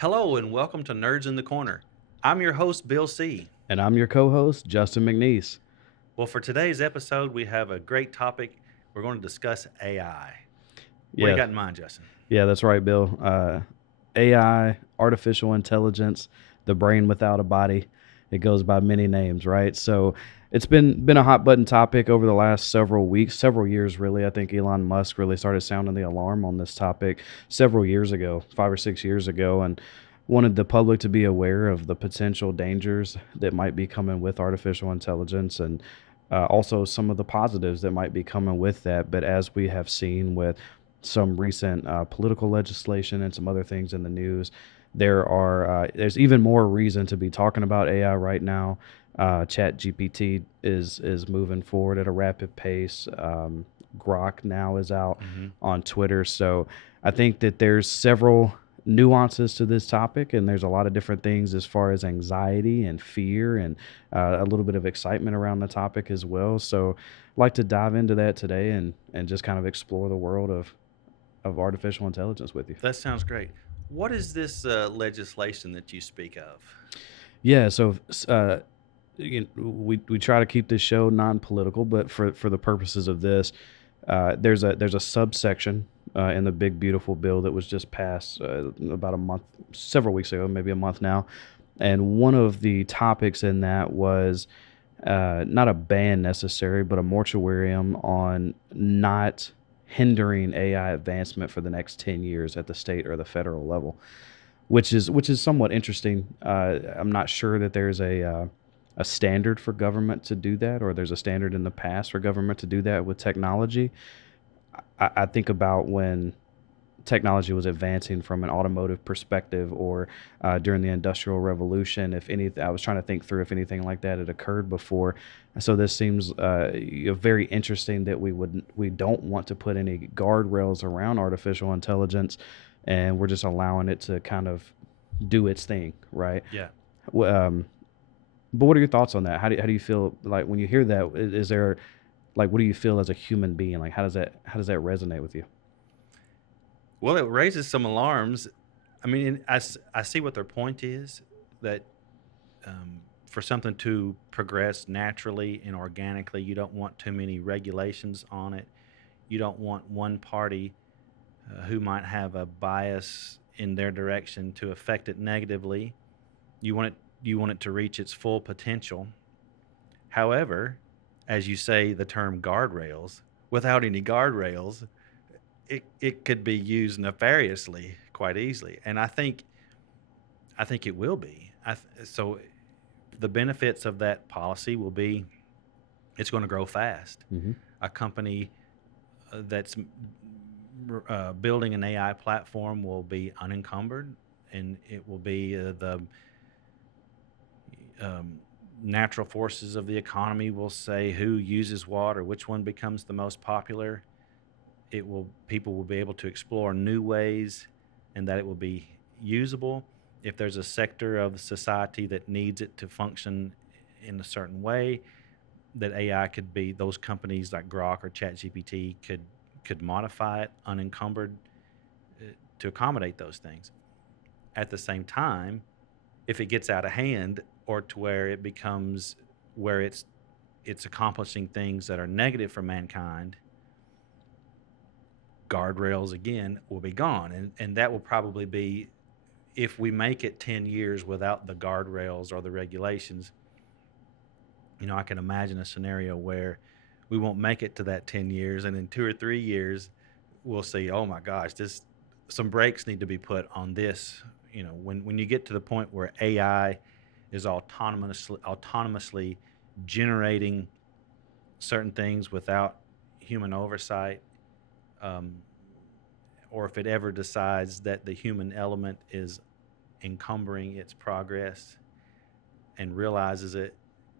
Hello and welcome to Nerds in the Corner. I'm your host, Bill C. And I'm your co host, Justin McNeese. Well, for today's episode, we have a great topic. We're going to discuss AI. What do you Yeah, got in mind, Justin? yeah, that's right, Bill. AI, artificial intelligence, the brain without a body. It goes by many names, right? So it's been a hot button topic over the last several weeks, several years, really. I think Elon Musk really started sounding the alarm on this topic several years ago, 5 or 6 years ago, and wanted the public to be aware of the potential dangers that might be coming with artificial intelligence and also some of the positives that might be coming with that. But as we have seen with some recent political legislation and some other things in the news, there's even more reason to be talking about AI right now. Chat GPT is moving forward at a rapid pace. Grok now is out Mm-hmm. on Twitter, so I think that there's several nuances to this topic, and there's a lot of different things as far as anxiety and fear and a little bit of excitement around the topic as well. So I'd like to dive into that today and just kind of explore the world of artificial intelligence with you. That sounds great. What is this legislation that you speak of? Yeah, so we try to keep this show non-political, but for the purposes of this, there's a subsection in the big beautiful bill that was just passed about a month, several weeks ago, maybe a month now, and one of the topics in that was not a ban necessary, but a moratorium on not hindering AI advancement for the next 10 years at the state or the federal level, which is somewhat interesting. I'm not sure that there's a standard for government to do that, or there's a standard in the past for government to do that with technology. I think about when technology was advancing from an automotive perspective, or during the Industrial Revolution. If anything, I was trying to think through if anything like that had occurred before. So this seems very interesting that we don't want to put any guardrails around artificial intelligence, and we're just allowing it to kind of do its thing, right? Yeah. Wh- Um, but what are your thoughts on that? How do you feel like when you hear that? Is there like what do you feel as a human being? Like how does that resonate with you? Well, it raises some alarms. I mean, I see what their point is that for something to progress naturally and organically, you don't want too many regulations on it. You don't want one party who might have a bias in their direction to affect it negatively. You want it to reach its full potential. However, as you say, the term guardrails, without any guardrails, it could be used nefariously quite easily, and I think it will be. So the benefits of that policy will be it's going to grow fast. Mm-hmm. A company that's building an AI platform will be unencumbered, and it will be the natural forces of the economy will say who uses what or which one becomes the most popular. People will be able to explore new ways, and that it will be usable. If there's a sector of society that needs it to function in a certain way, that AI could be those companies like Grok or ChatGPT could modify it unencumbered to accommodate those things. At the same time, if it gets out of hand or to where it becomes where it's accomplishing things that are negative for mankind, guardrails again will be gone, and that will probably be if we make it 10 years without the guardrails or the regulations. I can imagine a scenario where we won't make it to that 10 years, and in 2 or 3 years we'll see, oh my gosh, this some brakes need to be put on this. When you get to the point where AI is autonomously generating certain things without human oversight, um, or if it ever decides that the human element is encumbering its progress and realizes it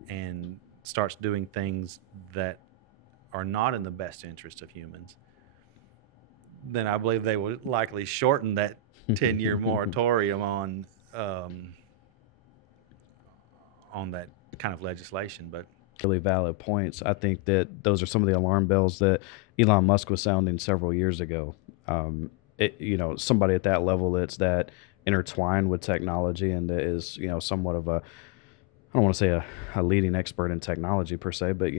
and starts doing things that are not in the best interest of humans, then I believe they would likely shorten that 10-year moratorium um, on that kind of legislation. But Really valid points. I think that those are some of the alarm bells that Elon Musk was sounding several years ago. Somebody at that level that's that intertwined with technology and is, somewhat of a, I don't want to say a leading expert in technology per se, but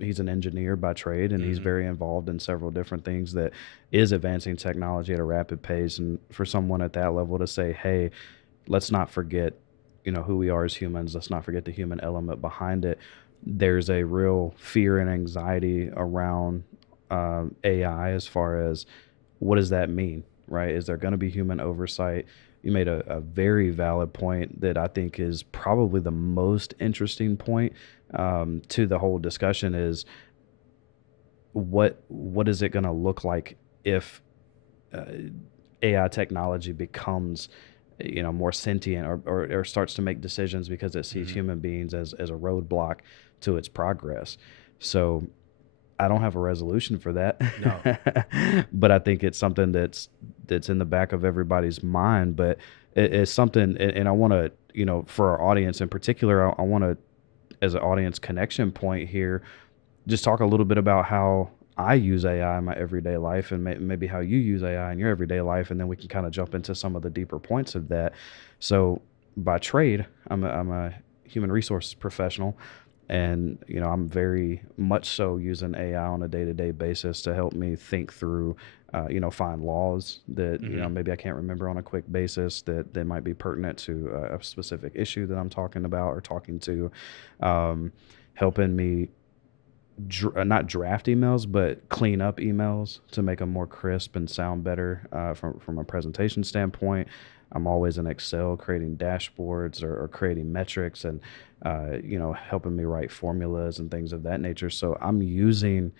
he's an engineer by trade, and he's Hmm. very involved in several different things that is advancing technology at a rapid pace. And for someone at that level to say, "Hey, let's not forget, who we are as humans. Let's not forget the human element behind it." There's a real fear and anxiety around AI as far as what does that mean, right? Is there going to be human oversight? You made a very valid point that I think is probably the most interesting point to the whole discussion is what is it going to look like if uh, AI technology becomes more sentient or starts to make decisions because it sees Hmm. human beings as a roadblock to its progress. So I don't have a resolution for that, No. but I think it's something that's in the back of everybody's mind. But it's something, and I want to, for our audience in particular, I want to, as an audience connection point here, just talk a little bit about how I use AI in my everyday life, and maybe how you use AI in your everyday life, and then we can kind of jump into some of the deeper points of that. So, by trade, I'm a human resources professional, and I'm very much so using AI on a day-to-day basis to help me think through, find laws that Hmm. maybe I can't remember on a quick basis that might be pertinent to a specific issue that I'm talking about or talking to, um, helping me not draft emails, but clean up emails to make them more crisp and sound better from a presentation standpoint. I'm always in Excel creating dashboards or creating metrics and helping me write formulas and things of that nature. So I'm using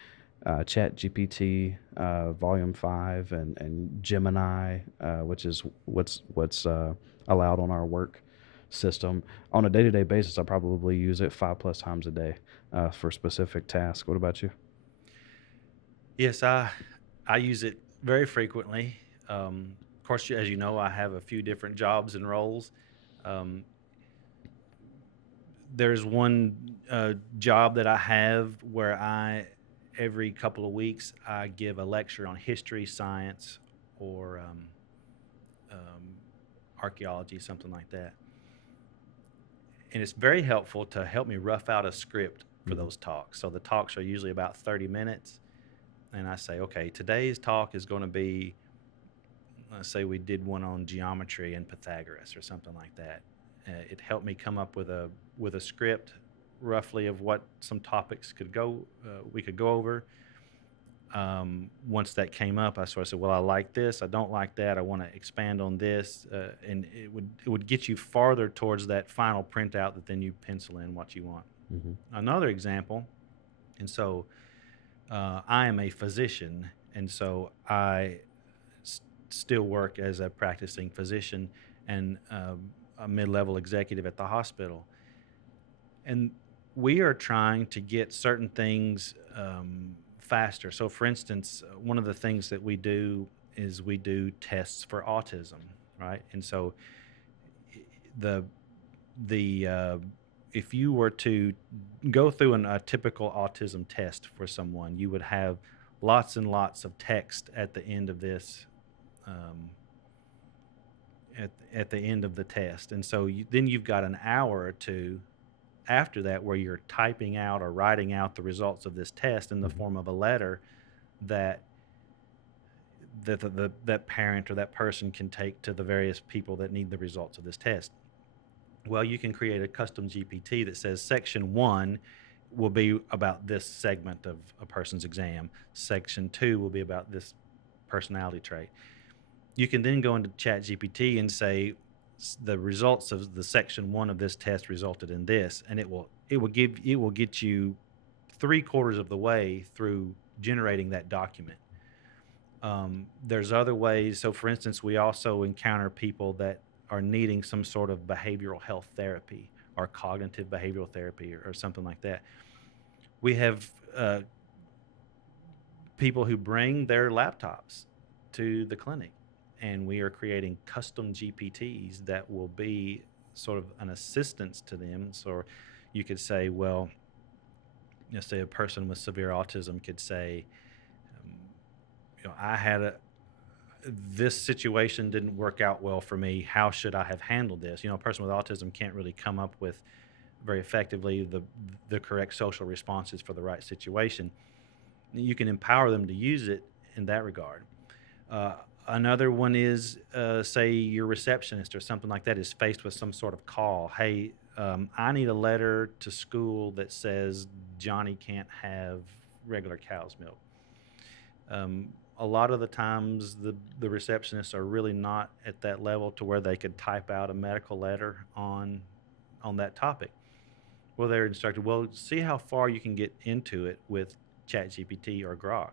Chat GPT, Volume 5, and Gemini, which is what's allowed on our work system. On a day-to-day basis, I probably use it 5+ times a day for specific tasks. What about you? Yes, I use it very frequently. Of course, as you know, I have a few different jobs and roles. Um, there's one job that I have where every couple of weeks, I give a lecture on history, science, or um, archaeology, something like that. And it's very helpful to help me rough out a script for Mm-hmm. those talks. So the talks are usually about 30 minutes. And I say, okay, today's talk is going to be, let's say we did one on geometry and Pythagoras or something like that. It helped me come up with a script roughly of what some topics we could go over. Once that came up, I sort of said, "Well, I like this. I don't like that. I want to expand on this," and it would get you farther towards that final printout that then you pencil in what you want. Mm-hmm. Another example, and so I am a physician, and so still work as a practicing physician and a mid-level executive at the hospital, and we are trying to get certain things faster. So, for instance, one of the things that we do is we do tests for autism, right? And so, the the if you were to go through a typical autism test for someone, you would have lots and lots of text at the end of this. Um, at the end of the test, and so then you've got an hour or two after that where you're typing out or writing out the results of this test in the Mm-hmm. form of a letter that that parent or that person can take to the various people that need the results of this test. Well, you can create a custom GPT that says section 1 will be about this segment of a person's exam, section 2 will be about this personality trait. You can then go into chat GPT and say the results of the section 1 of this test resulted in this, and it will get you 3/4 of the way through generating that document. There's other ways. So, for instance, we also encounter people that are needing some sort of behavioral health therapy or cognitive behavioral therapy or something like that. We have people who bring their laptops to the clinic, and we are creating custom GPTs that will be sort of an assistance to them. So you could say, well, say a person with severe autism could say, um, I had this situation didn't work out well for me. How should I have handled this? A person with autism can't really come up with very effectively the correct social responses for the right situation. You can empower them to use it in that regard. Uh, Another one is, say, your receptionist or something like that is faced with some sort of call. Hey, I need a letter to school that says Johnny can't have regular cow's milk. A lot of the times, the receptionists are really not at that level to where they could type out a medical letter on that topic. Well, they're instructed, well, see how far you can get into it with ChatGPT or Grok.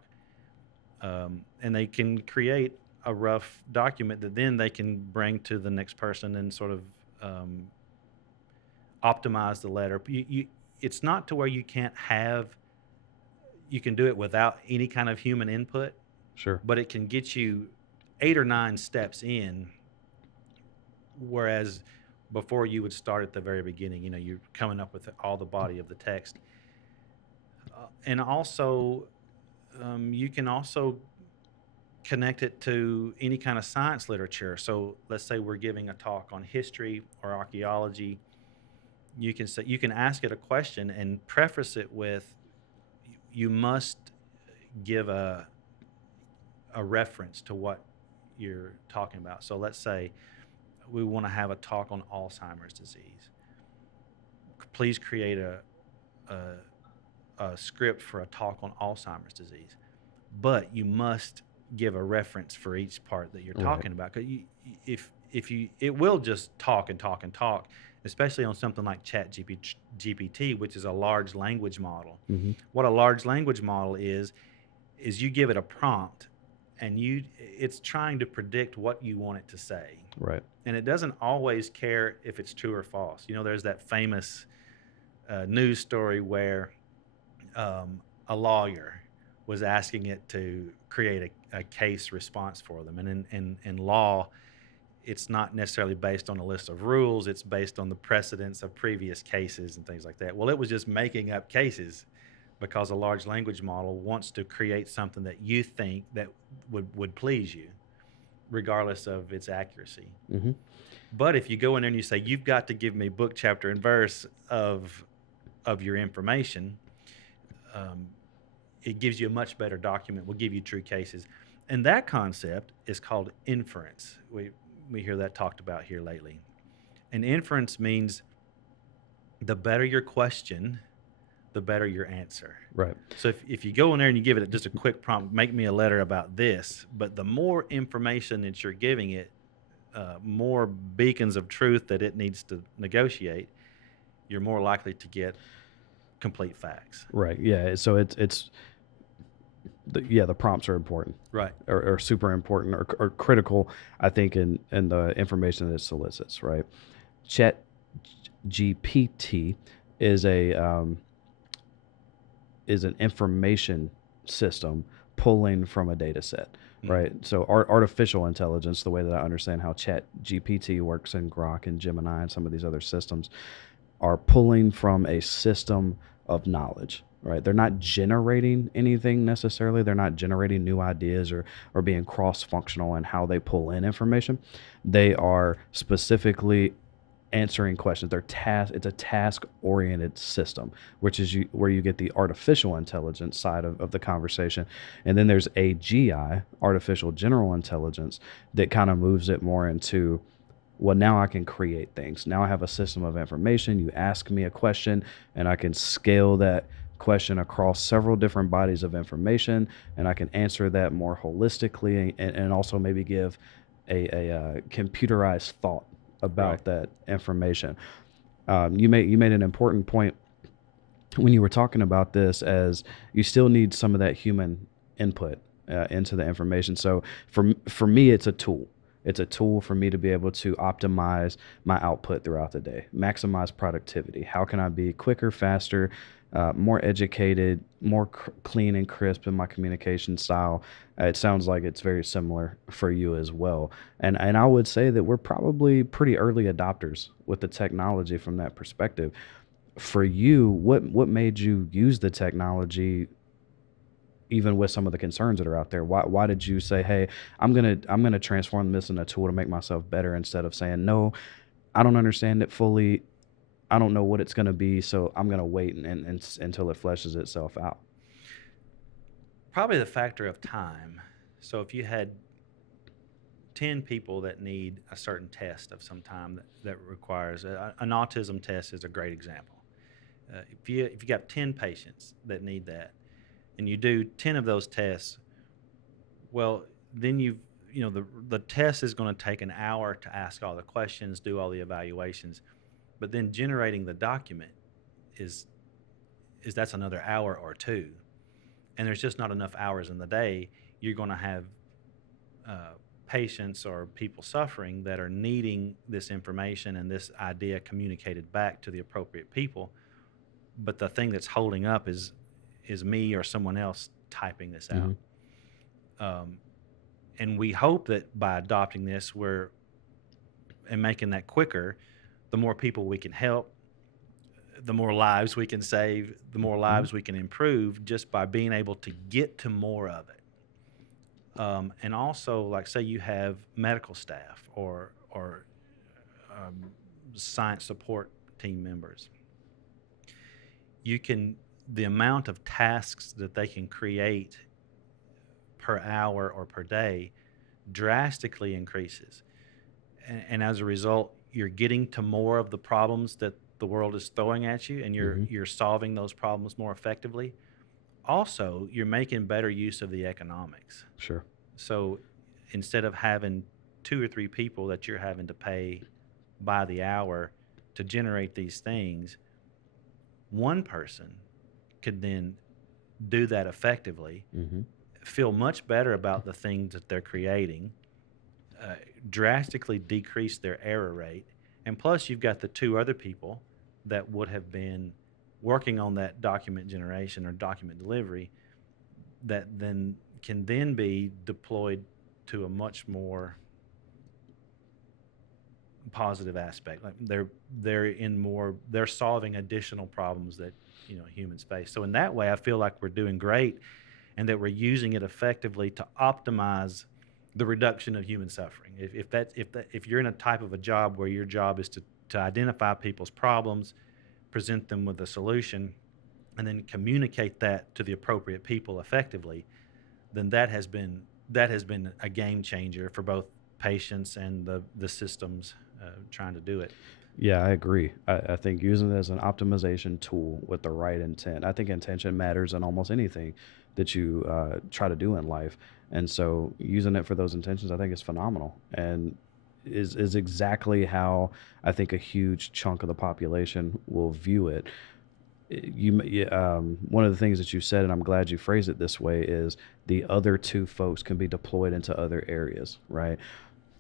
And they can create a rough document that then they can bring to the next person and sort of um, optimize the letter. It's not to where you can do it without any kind of human input, Sure. but it can get you 8 or 9 steps in, whereas before you would start at the very beginning. You're coming up with all the body of the text. And also, you can also connect it to any kind of science literature. So let's say we're giving a talk on history or archaeology. You can ask it a question and preface it with, you must give a reference to what you're talking about. So let's say we want to have a talk on Alzheimer's disease. Please create a script for a talk on Alzheimer's disease, but you must give a reference for each part that you're Right. talking about. Because if you it will just talk and talk and talk, especially on something like Chat GPT, which is a large language model. Mm-hmm. What a large language model is you give it a prompt, and it's trying to predict what you want it to say, Right. and it doesn't always care if it's true or false. There's that famous news story where a lawyer was asking it to create a case response for them. And in law, it's not necessarily based on a list of rules, it's based on the precedents of previous cases and things like that. Well, it was just making up cases because a large language model wants to create something that you think that would please you, regardless of its accuracy. Mm-hmm. But if you go in there and you say, you've got to give me book, chapter, and verse of your information, um, it gives you a much better document, will give you true cases. And that concept is called inference. We hear that talked about here lately. And inference means the better your question, the better your answer. Right. So if you go in there and you give it just a quick prompt, make me a letter about this, but the more information that you're giving it, more beacons of truth that it needs to negotiate, you're more likely to get complete facts. Right. Yeah. So it's the prompts are important, Right. or super important, or critical, I think, in the information that it solicits. Right. Chat GPT is is an information system pulling from a data set, right? So artificial intelligence, the way that I understand how Chat GPT works, and Grok and Gemini and some of these other systems, are pulling from a system of knowledge, right? They're not generating anything necessarily. They're not generating new ideas or being cross-functional in how they pull in information. They are specifically answering questions. It's a task-oriented system, which is where you get the artificial intelligence side of the conversation. And then there's AGI, artificial general intelligence, that kind of moves it more into, well, now I can create things. Now I have a system of information. You ask me a question, and I can scale that question across several different bodies of information, and I can answer that more holistically, and also maybe give a computerized thought about Right. that information. You made an important point when you were talking about this, as you still need some of that human input into the information. So for me, it's a tool. It's a tool for me to be able to optimize my output throughout the day, maximize productivity. How can I be quicker, faster, more educated, more clean and crisp in my communication style? It sounds like it's very similar for you as well. And I would say that we're probably pretty early adopters with the technology from that perspective. For you, what made you use the technology even with some of the concerns that are out there? Why did you say, hey, I'm gonna transform this into a tool to make myself better, instead of saying, no, I don't understand it fully, I don't know what it's gonna be, so I'm gonna wait until it fleshes itself out. Probably the factor of time. So if you had 10 people that need a certain test of some time that requires an autism test is a great example. If you got 10 patients that need that, and you do 10 of those tests, well, then the test is going to take an hour to ask all the questions, do all the evaluations, but then generating the document is that's another hour or two, and there's just not enough hours in the day. You're going to have uh, patients or people suffering that are needing this information and this idea communicated back to the appropriate people, but the thing that's holding up is me or someone else typing this Hmm. out. Um, and we hope that by adopting this, we're and making that quicker, the more people we can help, the more lives we can save, the more Hmm. lives we can improve just by being able to get to more of it. And also, like say you have medical staff or um, science support team members, you can the amount of tasks that they can create per hour or per day drastically increases. And as a result, you're getting to more of the problems that the world is throwing at you, and you're Hmm. you're solving those problems more effectively. Also, you're making better use of the economics. Sure. So instead of having two or three people that you're having to pay by the hour to generate these things, one person could then do that effectively, Hmm. feel much better about the things that they're creating, uh, drastically decrease their error rate. And plus, you've got the two other people that would have been working on that document generation or document delivery that then can then be deployed to a much more positive aspect. Like they're solving additional problems that humans face. So in that way, I feel like we're doing great, and that we're using it effectively to optimize the reduction of human suffering. If you're in a type of a job where your job is to identify people's problems, present them with a solution, and then communicate that to the appropriate people effectively, then that has been a game changer for both patients and the systems trying to do it. Yeah, I agree. I think using it as an optimization tool with the right intent. I think intention matters in almost anything that you try to do in life, and so using it for those intentions, I think, is phenomenal, and is exactly how I think a huge chunk of the population will view it. One of the things that you said, and I'm glad you phrased it this way, is the other two folks can be deployed into other areas, right?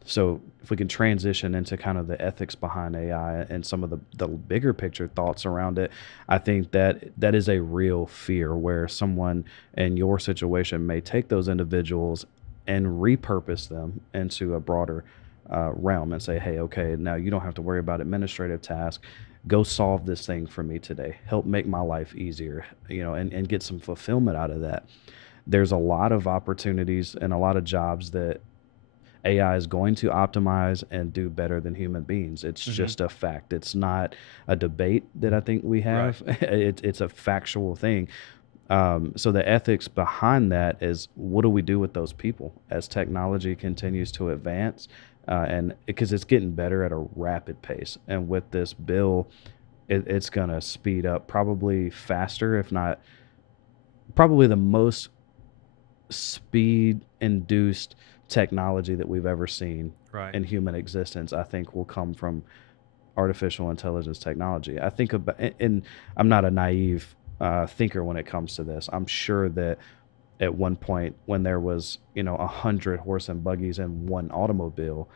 So if we can transition into kind of the ethics behind AI and some of the bigger picture thoughts around it, I think that is a real fear where someone in your situation may take those individuals and repurpose them into a broader realm and say, hey, okay, now you don't have to worry about administrative tasks. Go solve this thing for me today. Help make my life easier, and get some fulfillment out of that. There's a lot of opportunities and a lot of jobs that AI is going to optimize and do better than human beings. It's Hmm. just a fact. It's not a debate that I think we Right. have. It's a factual thing. So the ethics behind that is, what do we do with those people as technology continues to advance? And because it's getting better at a rapid pace. And with this bill, it's going to speed up probably faster, if not probably the most speed induced technology that we've ever seen Right. in human existence, I think, will come from artificial intelligence technology. I think about, and I'm not a naive thinker when it comes to this. I'm sure that at one point, when there was 100 horse and buggies in one automobile,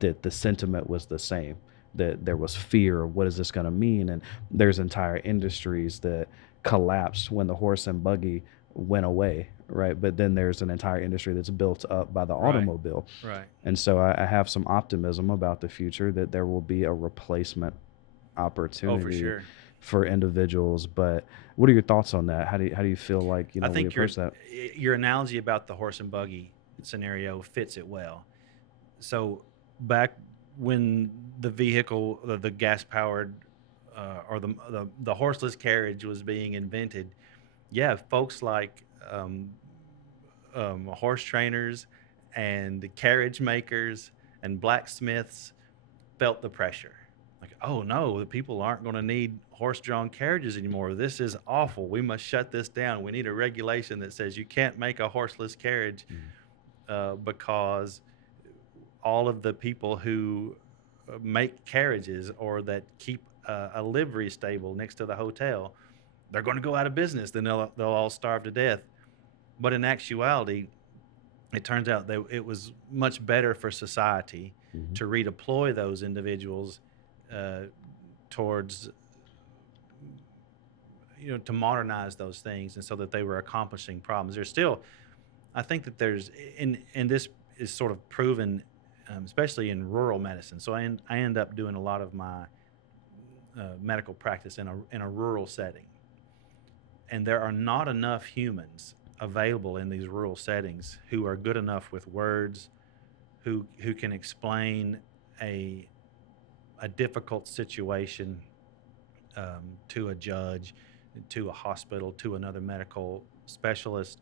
that the sentiment was the same. That there was fear of, what is this going to mean, and there's entire industries that collapsed when the horse and buggy went away, right? But then there's an entire industry that's built up by the Right. automobile, Right. and so I have some optimism about the future that there will be a replacement Oh, for opportunity sure. for individuals. But what are your thoughts on that? How do you feel like I we think approach that? your analogy about the horse and buggy scenario fits it well. So back when the vehicle, the gas powered or the horseless carriage was being invented, yeah, folks like horse trainers and carriage makers and blacksmiths felt the pressure. Like, oh no, the people aren't going to need horse drawn carriages anymore. This is awful. We must shut this down. We need a regulation that says you can't make a horseless carriage because all of the people who make carriages or that keep a livery stable next to the hotel, they're going to go out of business. Then they'll all starve to death. But in actuality, it turns out that it was much better for society Mm-hmm. to redeploy those individuals uh, towards, to modernize those things, and so that they were accomplishing problems. There's still, I think that there's, and this is sort of proven, especially in rural medicine. So I end up doing a lot of my medical practice in a rural setting, and there are not enough humans available in these rural settings who are good enough with words, who can explain a a difficult situation to a judge, to a hospital, to another medical specialist,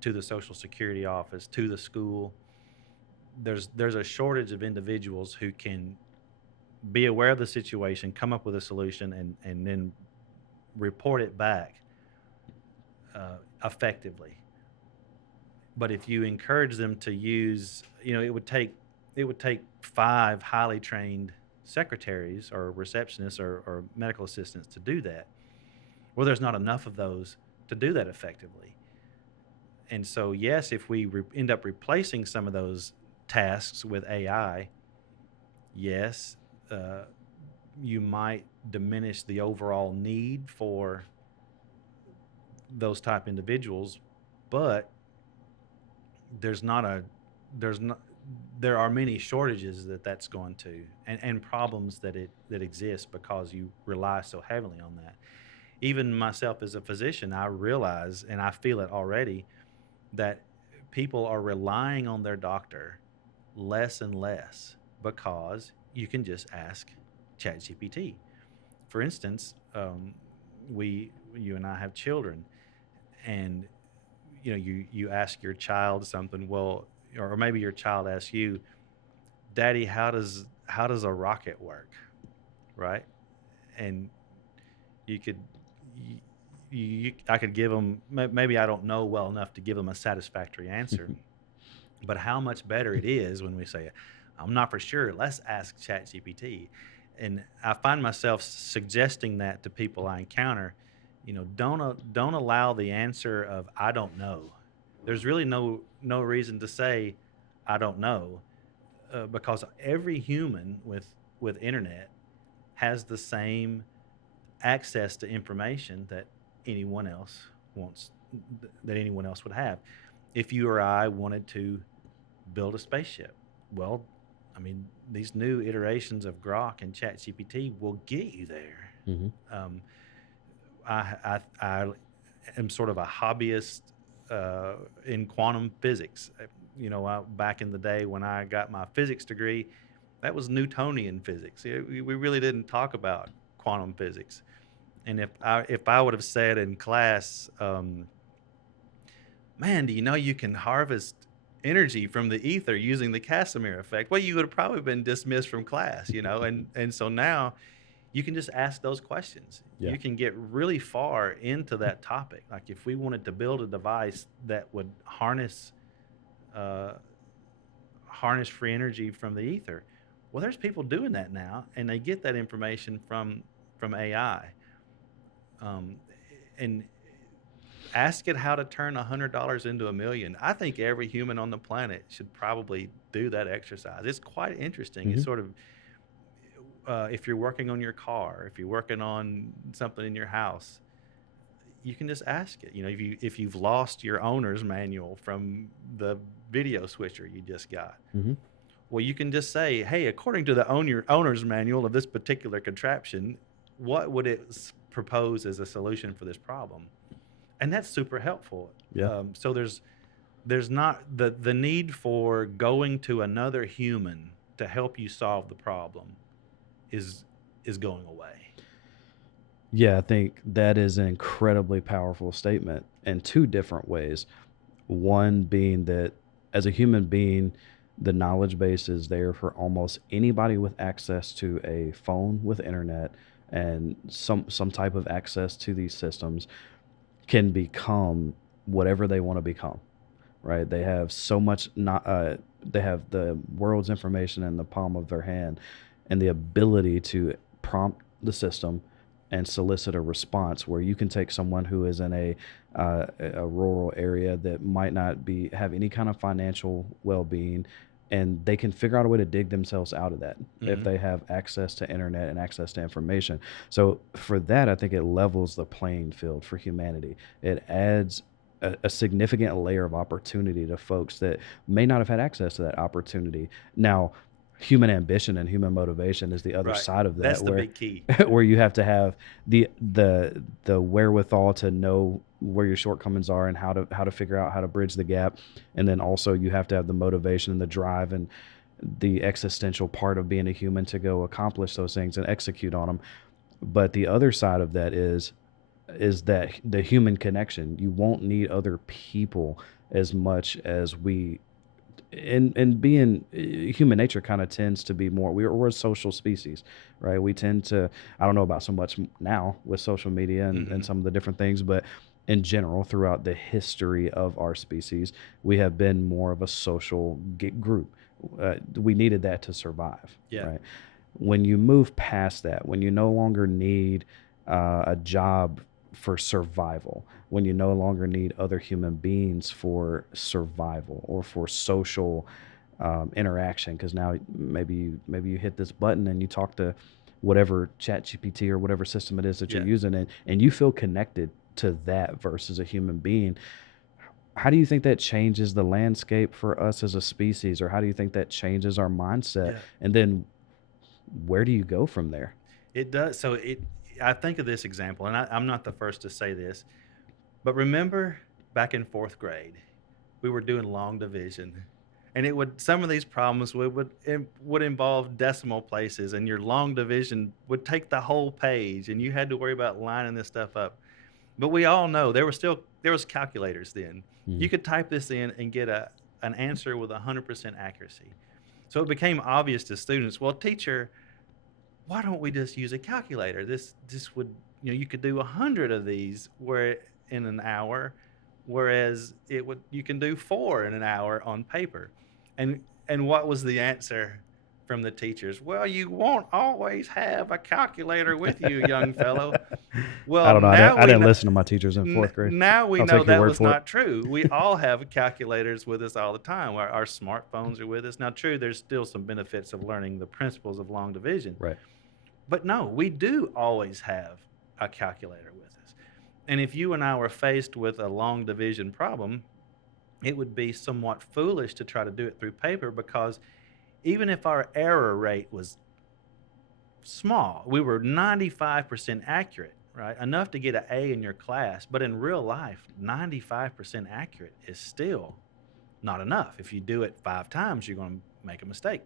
to the Social Security office, to the school. There's a shortage of individuals who can be aware of the situation, come up with a solution, and then report it back effectively. But if you encourage them to use, it would take five highly trained secretaries or receptionists or medical assistants to do that. Well, there's not enough of those to do that effectively. And so, yes, if we end up replacing some of those tasks with AI, yes, you might diminish the overall need for those type individuals, but there's not a there's not there are many shortages that's going to, and problems that exist because you rely so heavily on that. Even myself as a physician, I realize and I feel it already that people are relying on their doctor less and less because you can just ask ChatGPT. For instance, you and I have children, and you ask your child something, well, or maybe your child asks you, Daddy, how does a rocket work, right? And you could I could give them, maybe I don't know well enough to give them a satisfactory answer, but how much better it is when we say, I'm not for sure, let's ask ChatGPT. And I find myself suggesting that to people I encounter. Don't allow the answer of I don't know. There's really no reason to say I don't know, because every human with internet has the same access to information anyone else wants that anyone else would have. If you or I wanted to build a spaceship, well, I mean, these new iterations of Grok and ChatGPT will get you there. Mm-hmm. Um, I am sort of a hobbyist in quantum physics. Back in the day when I got my physics degree, that was Newtonian physics. We really didn't talk about quantum physics. And if I would have said in class, man, do you know you can harvest energy from the ether using the Casimir effect? Well, you would have probably been dismissed from class, and so now you can just ask those questions. Yeah. You can get really far into that topic. Like if we wanted to build a device that would uh, harness free energy from the ether, well, there's people doing that now, and they get that information from AI. Um, and ask it how to turn $100 into $1 million. I think every human on the planet should probably do that exercise. It's quite interesting. Mm-hmm. It's sort of, if you're working on your car, if you're working on something in your house, you can just ask it. If you've lost your owner's manual from the video switcher you just got, Mm-hmm. well, you can just say, hey, according to the owner's manual of this particular contraption, what would it propose as a solution for this problem? And that's super helpful. Yeah. So there's not the need for going to another human to help you solve the problem is is going away. Yeah, I think that is an incredibly powerful statement in two different ways. One being that as a human being, the knowledge base is there for almost anybody with access to a phone with internet and some type of access to these systems can become whatever they want to become, right? They have so much not they have the world's information in the palm of their hand and the ability to prompt the system and solicit a response where you can take someone who is in a rural area that might not be have any kind of financial well-being, and they can figure out a way to dig themselves out of that if Mm-hmm. they have access to internet and access to information. So for that, I think it levels the playing field for humanity. It adds a significant layer of opportunity to folks that may not have had access to that opportunity. Now, human ambition and human motivation is the other Right. side of that, That's the where big key. where you have to have the wherewithal to know where your shortcomings are and how to figure out how to bridge the gap, and then also you have to have the motivation and the drive and the existential part of being a human to go accomplish those things and execute on them. But the other side of that is that the human connection. You won't need other people as much as we and being human nature kind of tends to be more we're a social species, right? We tend to, I don't know about so much now with social media and Mm-hmm. some of the different things, but in general throughout the history of our species we have been more of a social group. We needed that to survive, Yeah. right? When you move past that, when you no longer need a job for survival, when you no longer need other human beings for survival or for social interaction, because now maybe you hit this button and you talk to whatever chat gpt or whatever system it is that you're Yeah. using, and you feel connected to that versus a human being. How do you think that changes the landscape for us as a species, or how do you think that changes our mindset? Yeah. And then where do you go from there? It does. So it. I think of this example, and I'm not the first to say this, but remember back in fourth grade, we were doing long division, and it would some of these problems would involve decimal places, and your long division would take the whole page, and you had to worry about lining this stuff up. But we all know there was calculators then. Mm. You could type this in and get a an answer with 100% accuracy. So it became obvious to students. Well, teacher, why don't we just use a calculator? This would you could do 100 of these where in an hour, whereas it would you can do four in an hour on paper. And what was the answer from the teachers? Well, you won't always have a calculator with you, young fellow. I Well, don't know. I didn't listen to my teachers in fourth grade. now we I'll know take your that word was for it. not true. We all have calculators with us all the time. Our smartphones are with us. Now, true, there's still some benefits of learning the principles of long division, Right. but no, we do always have a calculator with us. And if you and I were faced with a long division problem, it would be somewhat foolish to try to do it through paper because even if our error rate was small, we were 95% accurate, right? Enough to get an A in your class. But in real life, 95% accurate is still not enough. If you do it five times, you're going to make a mistake.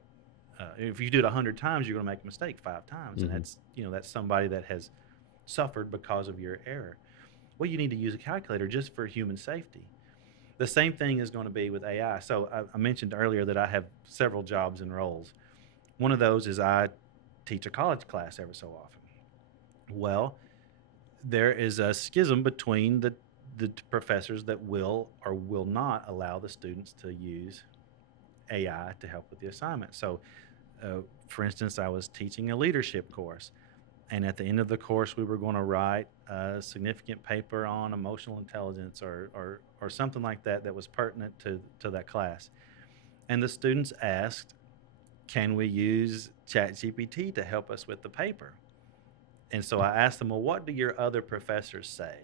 If you do it 100 times, you're going to make a mistake five times. And Hmm. that's somebody that has suffered because of your error. Well, you need to use a calculator just for human safety. The same thing is going to be with AI. So I mentioned earlier that I have several jobs and roles. One of those is I teach a college class every so often. Well, there is a schism between the professors that will or will not allow the students to use AI to help with the assignment. So, for instance, I was teaching a leadership course, and at the end of the course, we were going to write a significant paper on emotional intelligence or something like that that was pertinent to that class. And the students asked, "Can we use ChatGPT to help us with the paper?" And so I asked them, "Well, what do your other professors say?"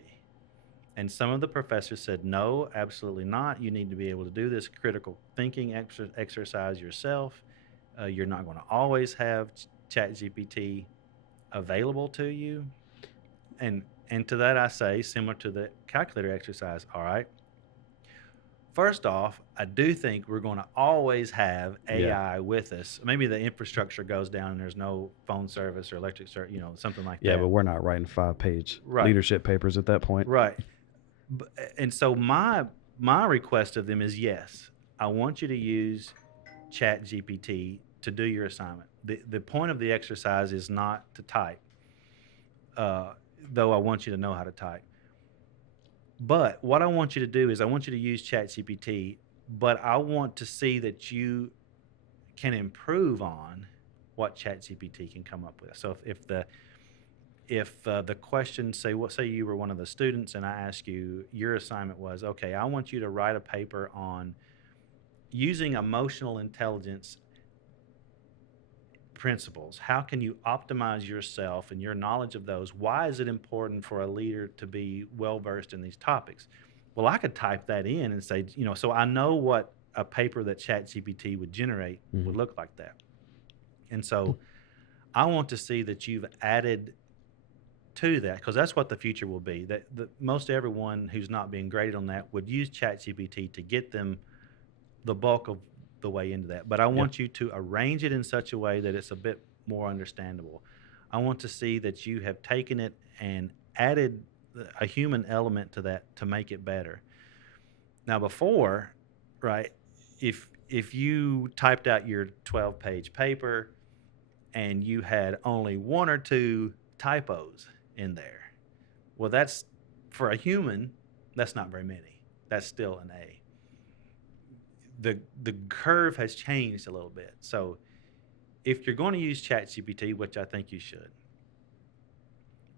And some of the professors said, "No, absolutely not. You need to be able to do this critical thinking exercise yourself. You're not going to always have ChatGPT available to you. And to that I say, similar to the calculator exercise, all right, first off, I do think we're going to always have Yeah. AI with us. Maybe the infrastructure goes down and there's no phone service or electric service, something like Yeah, but that. we're not writing 5-page Right, leadership papers at that point. right. And so my request of them is yes, I want you to use Chat GPT to do your assignment. The point of the exercise is not to type, uh, though I want you to know how to type. But what I want you to do is I want you to use Chat GPT, but I want to see that you can improve on what ChatGPT can come up with. So if the question, say you were one of the students and I asked you, your assignment was, okay, I want you to write a paper on using emotional intelligence principles. How can you optimize yourself and your knowledge of those? Why is it important for a leader to be well versed in these topics? Well, I could type that in and say, so I know what a paper that ChatGPT would generate would Mhm. look like that. And so I want to see that you've added to that, because that's what the future will be. That most everyone who's not being graded on that would use ChatGPT to get them the bulk of the way into that. But I Yeah. want you to arrange it in such a way that it's a bit more understandable. I want to see that you have taken it and added a human element to that to make it better. Now, before, right, if you typed out your 12-page paper and you had only one or two typos in there, well, that's for a human, that's not very many. That's still an A. The curve has changed a little bit. So if you're going to use ChatGPT, which I think you should,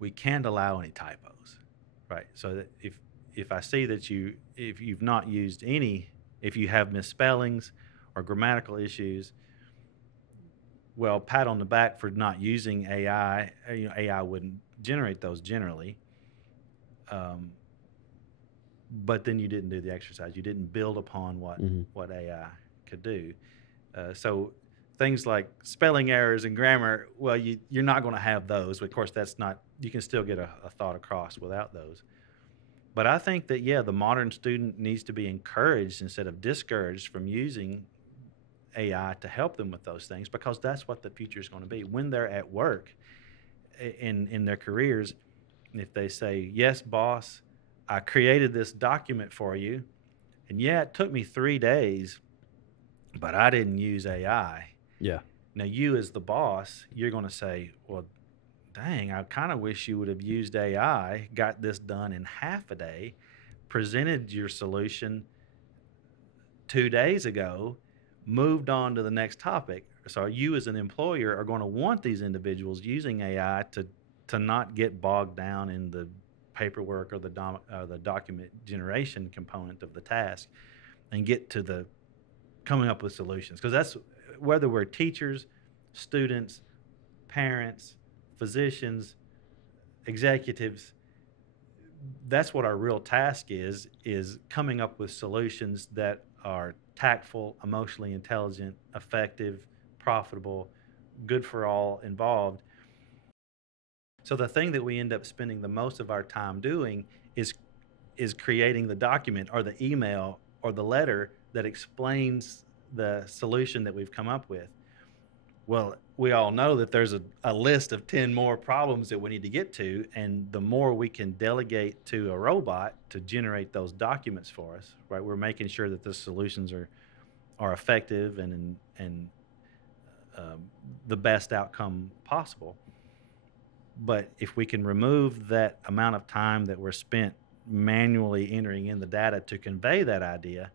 we can't allow any typos, right? So that if I see that if you've not used any, if you have misspellings or grammatical issues, well, pat on the back for not using AI. AI wouldn't generate those generally, um, but then you didn't do the exercise. You didn't build upon Hmm. what AI could do. So things like spelling errors and grammar, well, you're not going to have those. Of course, that's not. You can still get a thought across without those. But I think that the modern student needs to be encouraged instead of discouraged from using AI to help them with those things, because that's what the future is going to be when they're at work in their careers. If they say, "Yes, boss, I created this document for you, and yeah, it took me 3 days, but I didn't use AI." Yeah. Now, you as the boss, you're going to say, "Well, dang, I kind of wish you would have used AI, got this done in half a day, presented your solution 2 days ago, moved on to the next topic." So you as an employer are going to want these individuals using AI to not get bogged down in the paperwork or the document generation component of the task, and get to the coming up with solutions. Because that's whether we're teachers, students, parents, physicians, executives, that's what our real task is coming up with solutions that are tactful, emotionally intelligent, effective, profitable, good for all involved. So the thing that we end up spending the most of our time doing is creating the document or the email or the letter that explains the solution that we've come up with. Well, we all know that there's a list of 10 more problems that we need to get to. And the more we can delegate to a robot to generate those documents for us, right, we're making sure that the solutions are effective and the best outcome possible. But if we can remove that amount of time that we're spent manually entering in the data to convey that idea,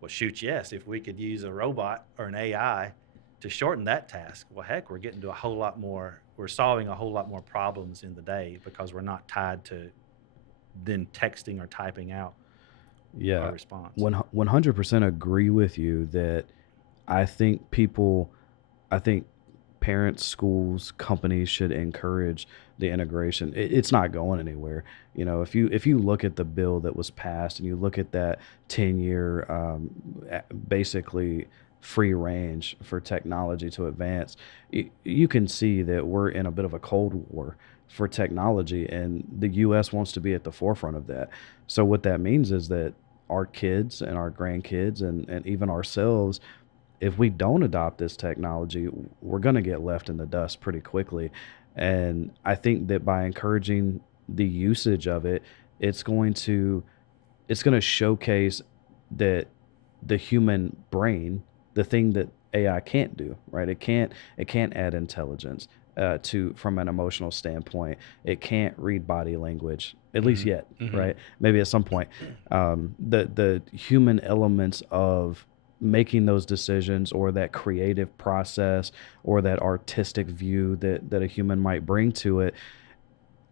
well, shoot, yes, if we could use a robot or an AI to shorten that task, well, heck, we're getting to a whole lot more, we're solving a whole lot more problems in the day because we're not tied to then texting or typing out our Yeah. response. 100% agree with you that I think people, I think parents, schools, companies should encourage the integration. It's not going anywhere. If you look at the bill that was passed and you look at that 10-year, basically free range for technology to advance. You can see that we're in a bit of a cold war for technology, and the US wants to be at the forefront of that. So what that means is that our kids and our grandkids and even ourselves, if we don't adopt this technology, we're going to get left in the dust pretty quickly. And I think that by encouraging the usage of it, it's going to it's going to showcase that the human brain, the thing that AI can't do, right? It can't add intelligence to from an emotional standpoint. It can't read body language, at least Mm-hmm. yet, Mm-hmm. right? Maybe at some point, the human elements of making those decisions, or that creative process, or that artistic view that a human might bring to it.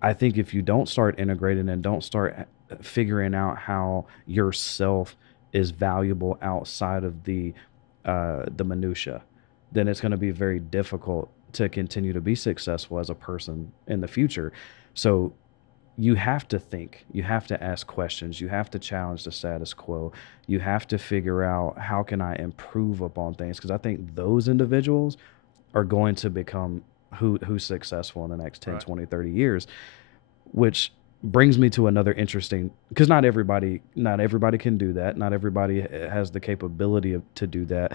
I think if you don't start integrating and don't start figuring out how yourself is valuable outside of the minutia, then it's going to be very difficult to continue to be successful as a person in the future. So you have to think, you have to ask questions, you have to challenge the status quo, you have to figure out how can I improve upon things, because I think those individuals are going to become who's successful in the next 10, Right. 20, 30 years. Which brings me to another interesting, because not everybody can do that, not everybody has the capability to do that.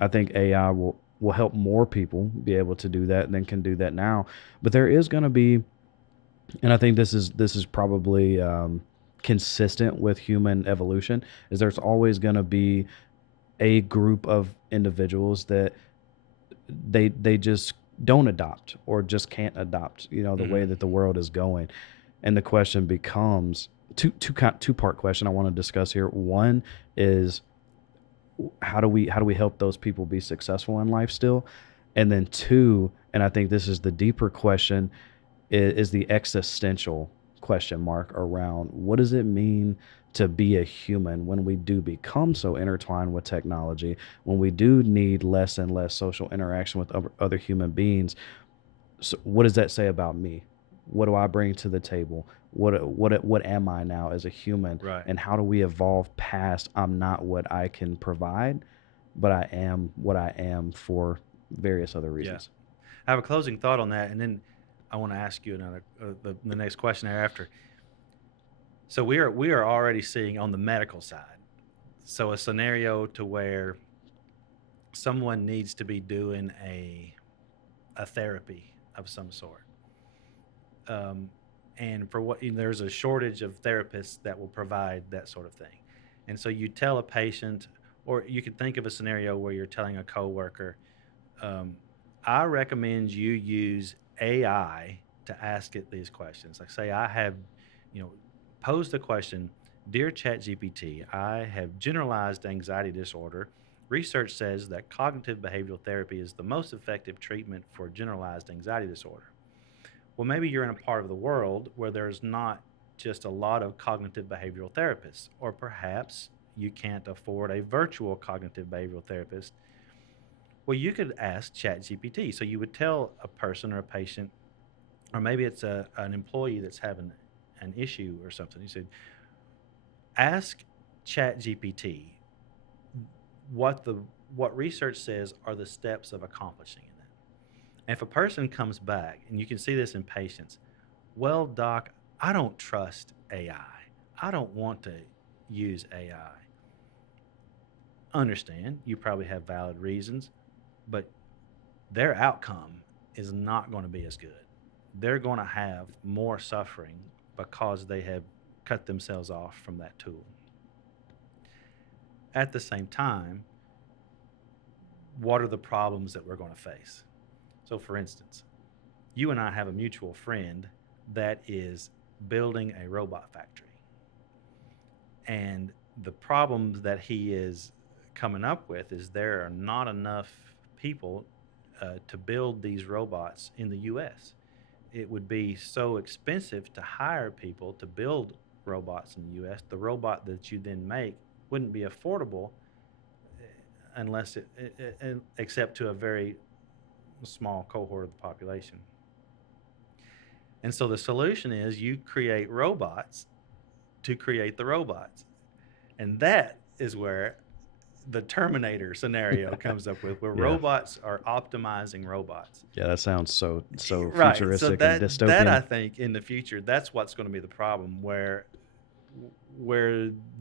I think AI will help more people be able to do that than can do that now. But there is going to be, and I think this is probably consistent with human evolution, is there's always going to be a group of individuals that they just don't adopt, or just can't adopt, the way Mm-hmm. that the world is going. And the question becomes two part question I want to discuss here. One is, how do we help those people be successful in life still? And then two, and I think this is the deeper question, is the existential question mark around what does it mean to be a human when we do become so intertwined with technology, when we do need less and less social interaction with other human beings. So what does that say about me? What do I bring to the table? What am I now as a human? Right. And how do we evolve past I'm not what I can provide, but I am what I am for various other Yeah. reasons. I have a closing thought on that, and then I want to ask you another the next question thereafter. So we are already seeing on the medical side. So a scenario to where someone needs to be doing a therapy of some sort, um, and for what there's a shortage of therapists that will provide that sort of thing, and so you tell a patient, or you could think of a scenario where you're telling a coworker, um, I recommend you use AI to ask it these questions. Like, say, I have, you know, posed the question, Dear ChatGPT, I have generalized anxiety disorder. Research says that cognitive behavioral therapy is the most effective treatment for generalized anxiety disorder. Well, maybe you're in a part of the world where there's not just a lot of cognitive behavioral therapists, or perhaps you can't afford a virtual cognitive behavioral therapist. Well, you could ask ChatGPT. So you would tell a person or a patient, or maybe it's an employee that's having an issue or something. You said, ask ChatGPT what the what research says are the steps of accomplishing that. And if a person comes back, and you can see this in patients, well, doc, I don't trust AI. I don't want to use AI. Understand, you probably have valid reasons, but their outcome is not going to be as good. They're going to have more suffering because they have cut themselves off from that tool. At the same time, what are the problems that we're going to face? So, for instance, you and I have a mutual friend that is building a robot factory. And the problems that he is coming up with is there are not enough people to build these robots in the US. It would be so expensive to hire people to build robots in the US. The robot that you then make wouldn't be affordable unless except to a very small cohort of the population. And so the solution is you create robots to create the robots. And that is where the Terminator scenario comes up with, where Yeah. robots are optimizing robots. Yeah, that sounds so Right. So futuristic and that I dystopian. think in the future, that's what's going to be the problem, where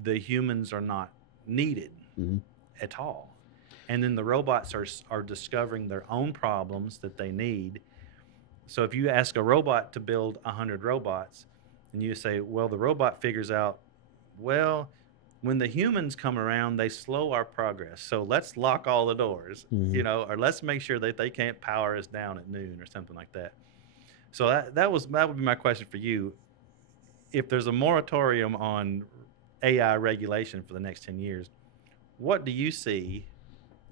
the humans are not needed Mhm. at all, and then the robots are discovering their own problems that they need. So if you ask a robot to build 100 robots, and you say, well, the robot figures out, well, when the humans come around, they slow our progress. So let's lock all the doors, Mhm. or let's make sure that they can't power us down at noon or something like that. So that would be my question for you. If there's a moratorium on AI regulation for the next 10 years, what do you see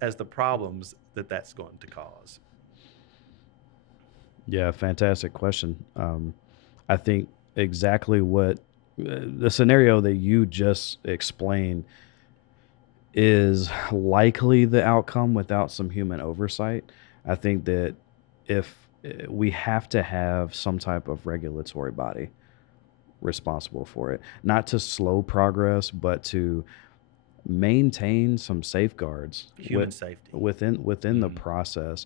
as the problems that that's going to cause? Yeah, fantastic question. I think exactly what the scenario that you just explained is likely the outcome without some human oversight. I think that if we have to have some type of regulatory body responsible for it, not to slow progress, but to maintain some safeguards Human safety. within the Mm-hmm. process.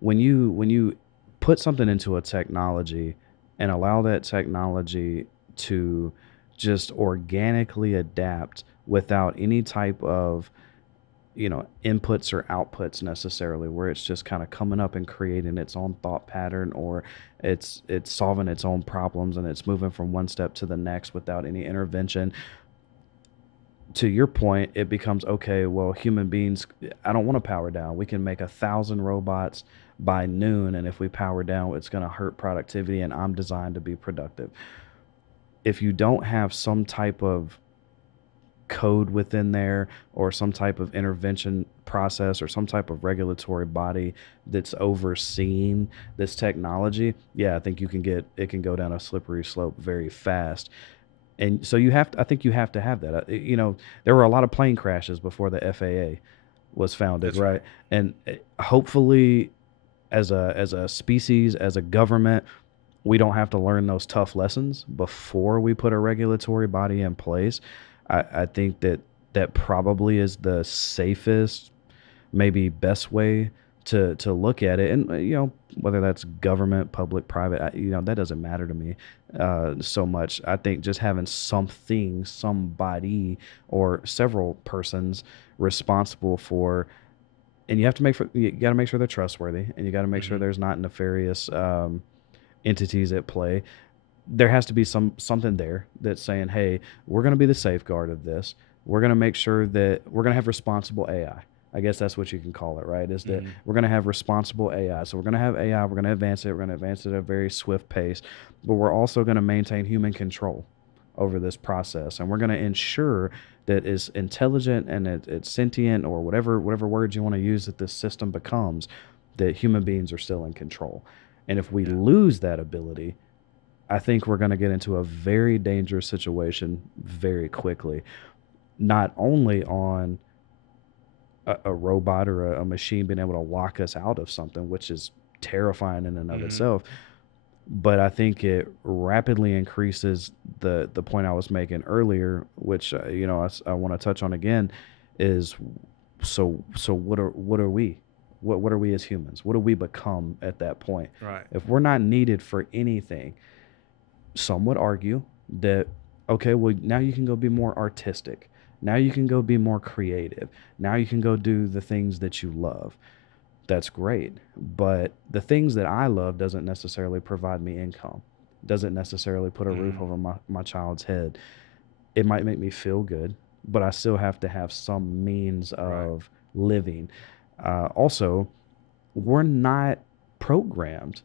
When you put something into a technology and allow that technology to just organically adapt without any type of inputs or outputs necessarily, where it's just kind of coming up and creating its own thought pattern, or it's solving its own problems and it's moving from one step to the next without any intervention. To your point, it becomes okay. Well, human beings, I don't want to power down. We can make 1,000 robots by noon, and if we power down, it's going to hurt productivity, and I'm designed to be productive. If you don't have some type of code within there, or some type of intervention process, or some type of regulatory body that's overseeing this technology, yeah, I think it can go down a slippery slope very fast. And so I think you have to have that. There were a lot of plane crashes before the FAA was founded, That's right? right. And hopefully, as a species, as a government, we don't have to learn those tough lessons before we put a regulatory body in place. I think that that probably is the safest, maybe best way to look at it. And whether that's government, public, private, that doesn't matter to me so much. I think just having something, somebody, or several persons responsible for, and you got to make sure they're trustworthy, and you got to make sure Mm-hmm. there's not nefarious entities at play. There has to be something there that's saying, hey, we're going to be the safeguard of this. We're going to make sure that we're going to have responsible AI. I guess that's what you can call it, right? Is that Mm-hmm. we're going to have responsible AI. So we're going to have AI, we're going to advance it, we're going to advance it at a very swift pace, but we're also going to maintain human control over this process. And we're going to ensure that it's intelligent and it's sentient, or whatever words you want to use, that this system becomes, that human beings are still in control. And if we Yeah. lose that ability, I think we're going to get into a very dangerous situation very quickly. Not only on a robot or a machine being able to lock us out of something, which is terrifying in and of Mm-hmm. itself, but I think it rapidly increases the point I was making earlier, which I want to touch on again, is so what are we? What are we as humans? What do we become at that point? Right. If we're not needed for anything, some would argue that, okay, well, now you can go be more artistic. Now you can go be more creative. Now you can go do the things that you love. That's great. But the things that I love doesn't necessarily provide me income, doesn't necessarily put a roof Mm-hmm. over my child's head. It might make me feel good, but I still have to have some means Right. of living. Also, we're not programmed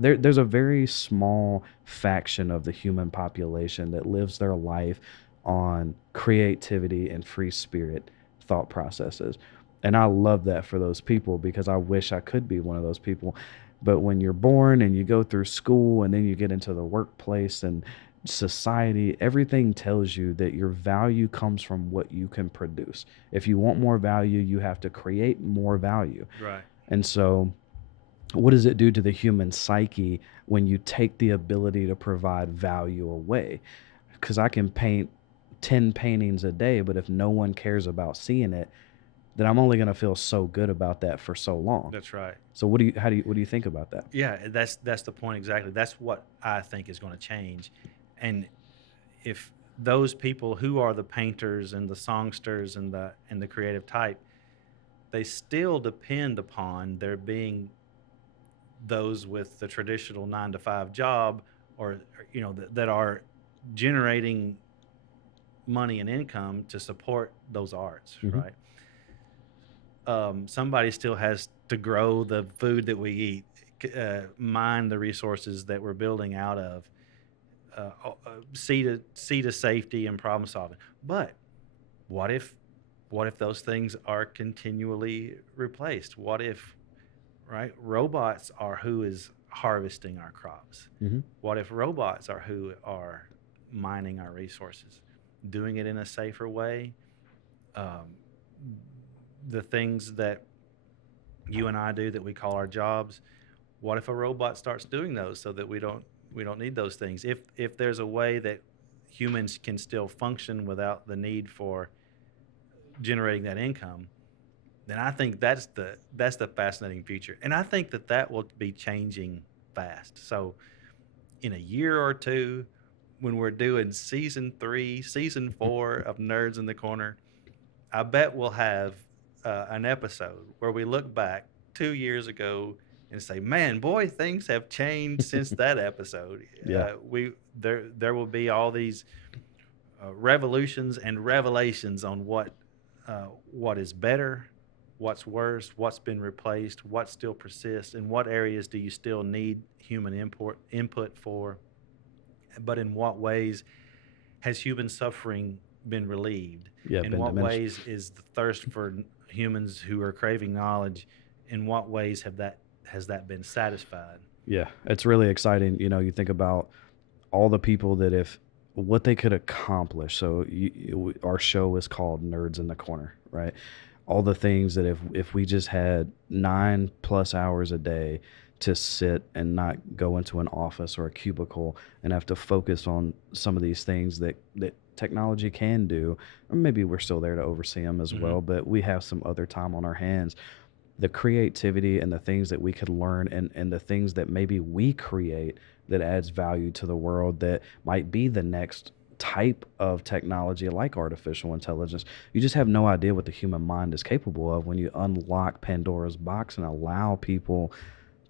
there's a very small faction of the human population that lives their life on creativity and free spirit thought processes. And I love that for those people, because I wish I could be one of those people. But when you're born and you go through school and then you get into the workplace and society, everything tells you that your value comes from what you can produce. If you want more value, you have to create more value. Right. And so, what does it do to the human psyche when you take the ability to provide value away? Because I can paint 10 paintings a day, but if no one cares about seeing it, then I'm only going to feel so good about that for so long. That's right. So what do you think about that? Yeah, that's the point exactly. That's what I think is going to change. And if those people who are the painters and the songsters and the creative type, they still depend upon there being those with the traditional 9 to 5 job, or that are generating money and income to support those arts, Hmm. right? Somebody still has to grow the food that we eat, mine the resources that we're building out of, see to safety and problem solving. But what if those things are continually replaced? What if, right, robots are who is harvesting our crops? Hmm. What if robots are who are mining our resources, doing it in a safer way? Um, the things that you and I do that we call our jobs, what if a robot starts doing those so that we don't need those things? If there's a way that humans can still function without the need for generating that income, then I think that's the fascinating future, and I think that will be changing fast. So in a year or two, when we're doing season 3, season 4 of Nerds in the Corner, I bet we'll have an episode where we look back 2 years ago and say, "Man, boy, things have changed since that episode." Yeah. We there will be all these revolutions and revelations on what is better, what's worse, what's been replaced, what still persists, and what areas do you still need human input for, but in what ways has human suffering been relieved? Yeah, In been what diminished. ways is the thirst for humans who are craving knowledge? In what ways has that been satisfied? Yeah, it's really exciting. You think about all the people that if what they could accomplish. So our show is called Nerds in the Corner, right? All the things that if we just had 9+ hours a day to sit and not go into an office or a cubicle and have to focus on some of these things that technology can do, or maybe we're still there to oversee them as Hmm. well, but we have some other time on our hands. The creativity and the things that we could learn, and the things that maybe we create that adds value to the world, that might be the next type of technology like artificial intelligence. You just have no idea what the human mind is capable of when you unlock Pandora's box and allow people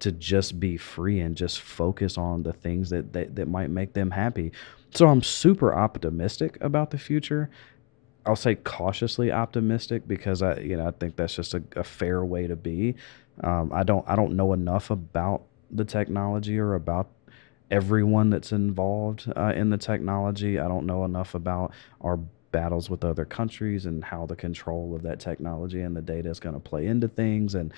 to just be free and just focus on the things that might make them happy. So I'm super optimistic about the future. I'll say cautiously optimistic because I think that's just a fair way to be. I don't know enough about the technology or about everyone that's involved in the technology. I don't know enough about our battles with other countries and how the control of that technology and the data is going to play into things. And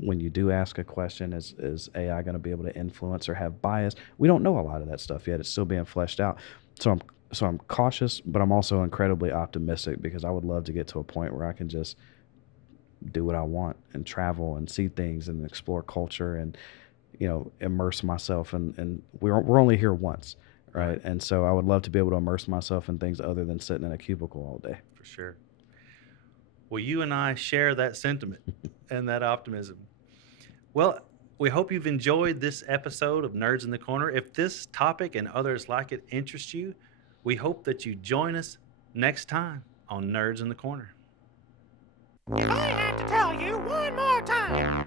when you do ask a question, is AI going to be able to influence or have bias? We don't know a lot of that stuff yet. It's still being fleshed out. So I'm cautious, but I'm also incredibly optimistic because I would love to get to a point where I can just do what I want and travel and see things and explore culture and immerse myself and we're only here once, Right, right? And so I would love to be able to immerse myself in things other than sitting in a cubicle all day. for sure. Well, you and I share that sentiment and that optimism. Well, we hope you've enjoyed this episode of Nerds in the Corner. If this topic and others like it interest you, we hope that you join us next time on Nerds in the Corner. If I have to tell you one more time,